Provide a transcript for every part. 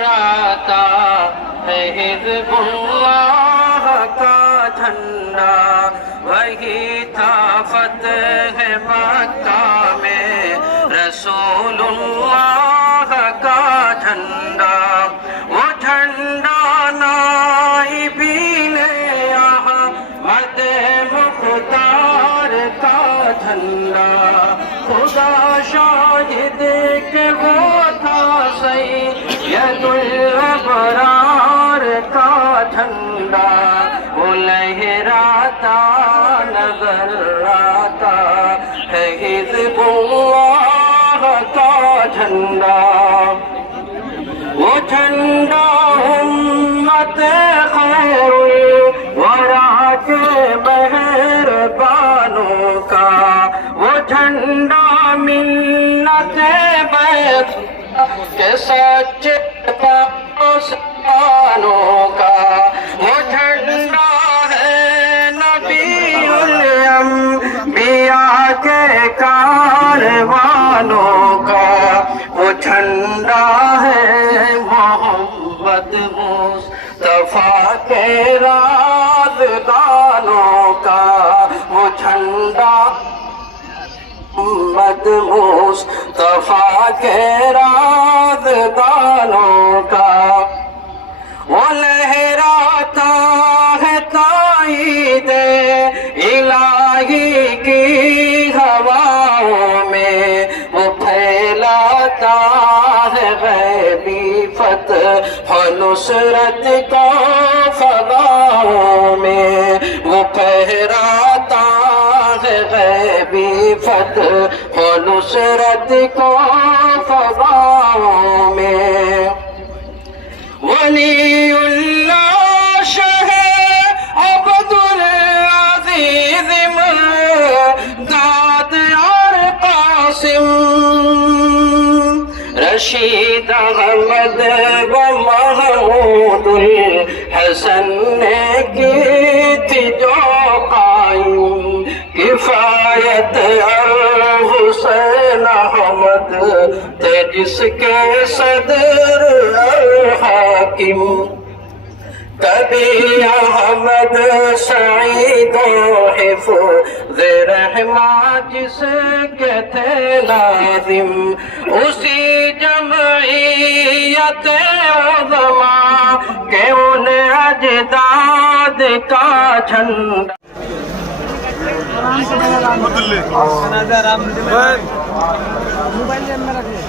लहराता है हिज़्ब अल्लाह का झंडा, वही था फ़तह मक्का में रसूलुल्लाह का झंडा। वो झंडा नाइबीन अहमद मुख्तार का झंडा, खुदा शाहिद के वो था सैयदुल अबरार का झंडा। वो लहराता नजर आता है हिज़्बुल्लाह का झंडा। वो झंडा उम्मत खैरुल वरा के मेहरबानों का, वो झंडा मिन्नत बैत के सच्चे पासवानों का, वो झंडा है नबीउल अंबिया के कारवानों का, वो झंडा है मोहम्मद मुस्तफा के राज़दानों का, वो झंडा मोहम्मद मुस्तफा के राज़दानों का। वो लहराता है ताईदे इलाही की हवाओं में, वो फैलाता है गैबी फतह और नुसरत को फज़ाओं में, वो फहराता है गैबी फतह और नुसरत को फज़ाओं में। वलीउल्लाह शाह अब्दुल अज़ीज़ मिर्दाद और कासिम, रशीद अहमद व महमूदुल हसन ने की थी जो कायम किफायत। हुसैन अहमद थे जिसके सदर हाकिम, कभी अहमद सईद हिफ़्ज़ रहमा जिसके थे लाज़िम, उसी जमइयत उज़मा के उन अजदाद का झंडा। मोबाइल के अंदर रखिए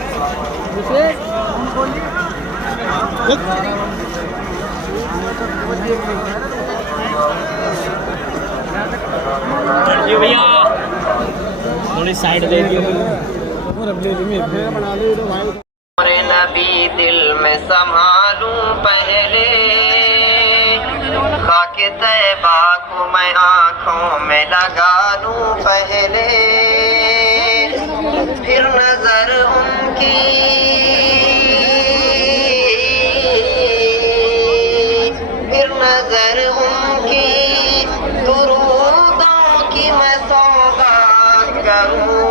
जी भैया थोड़ी साइड दे दियो। नबी दिल में संभालूं पहले, खाके तैबा को मैं आँखों में लगा लूं पहले, फिर नजर उनकी दुरूदों की मैं सौगात करूं,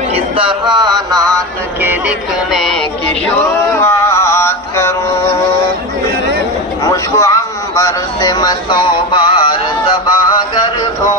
किस तरह नात के लिखने की शुरुआत करूं, मुझको अंबर से मैं 100 बार ज़बागर धो।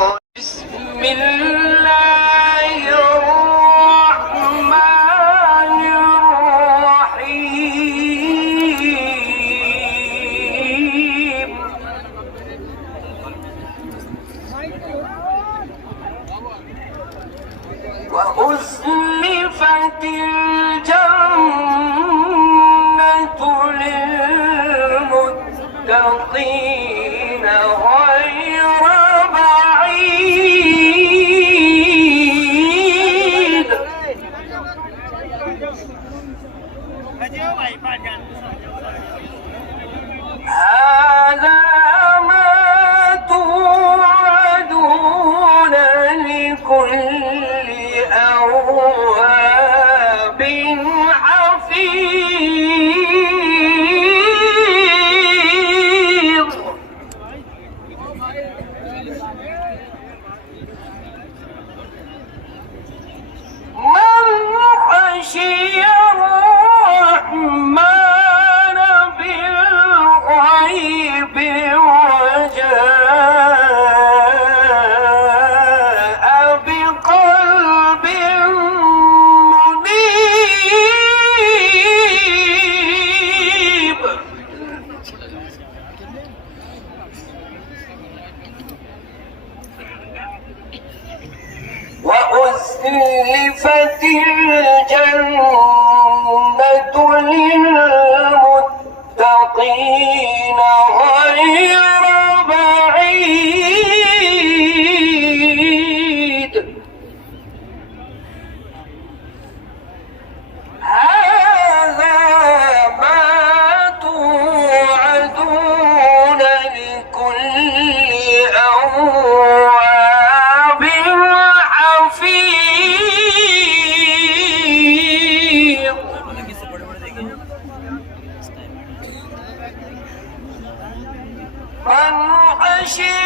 وأزلفت الجنة للمتقين غير بعيد. هذا ما توعدون لكل أواب حفيظ. من خشي الرحمن اليقين غير بعيد هذا ما توعدون لكل أواب حفيظ من خشي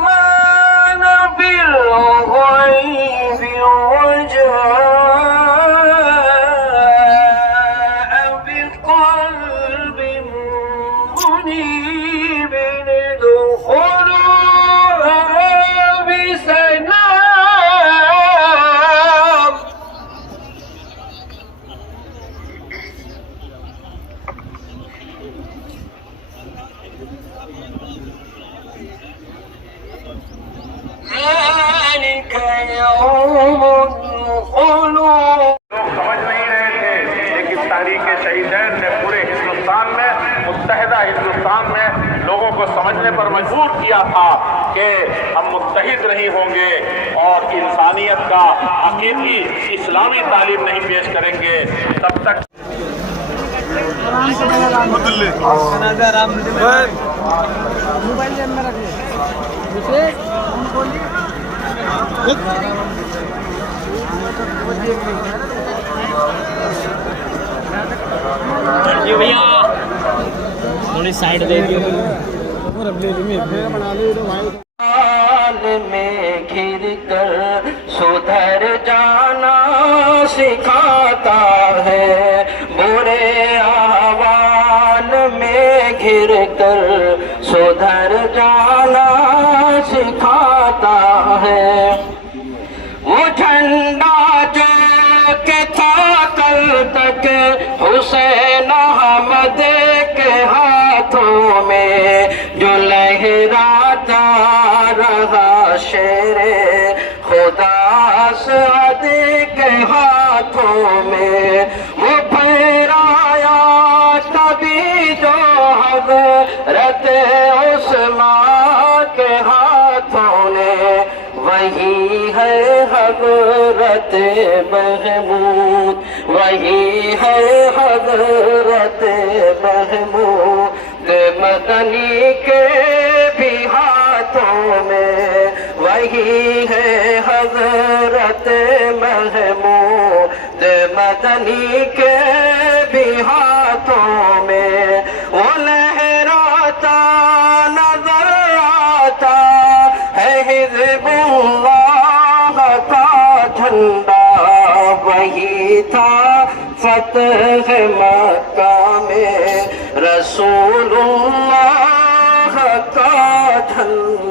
الرحمن بالغيب وجاء بقلب منيب ادخلوها بسلام ذلك يوم الخلود لوگ سمجھ نہیں رہے تھے لیکن تحریک شہیدین نے پورے ہندوستان میں متحدہ ہندوستان میں لوگوں کو سمجھنے پر مجبور کیا تھا کہ ہم متحد نہیں ہوں گے اور انسانیت کا حقیقی اسلامی تعلیم نہیں پیش کریں گے تب تک موبائل جیب میں رکھ لیں اسے ہم بولیے جی بھیا تھوڑی سائڈ دے دیو میں گھر کر سدھر جانا سکھاتا ہے برے احوال میں گھر کر سدھر جانا سکھاتا ہے وہ جھنڈا جو کہ تھا کل تک حسین احمد کے ہاتھوں میں جو لہراتا رہا شیر خدا سعد کے ہاتھوں میں وہ پھیرایا تبھی جو حضرت عثمان کے ہاتھوں نے وہی ہے حضرت محمود وہی ہے حضرت محمود مدنی کے بھی ہاتھوں میں وہی ہے حضرت محمود مدنی کے بھی ہاتھوں میں وہ لہراتا نظر آتا ہے حزب اللہ کا جھنڈا وہی تھا فتح مکہ میں رسول اللہ کا جھنڈا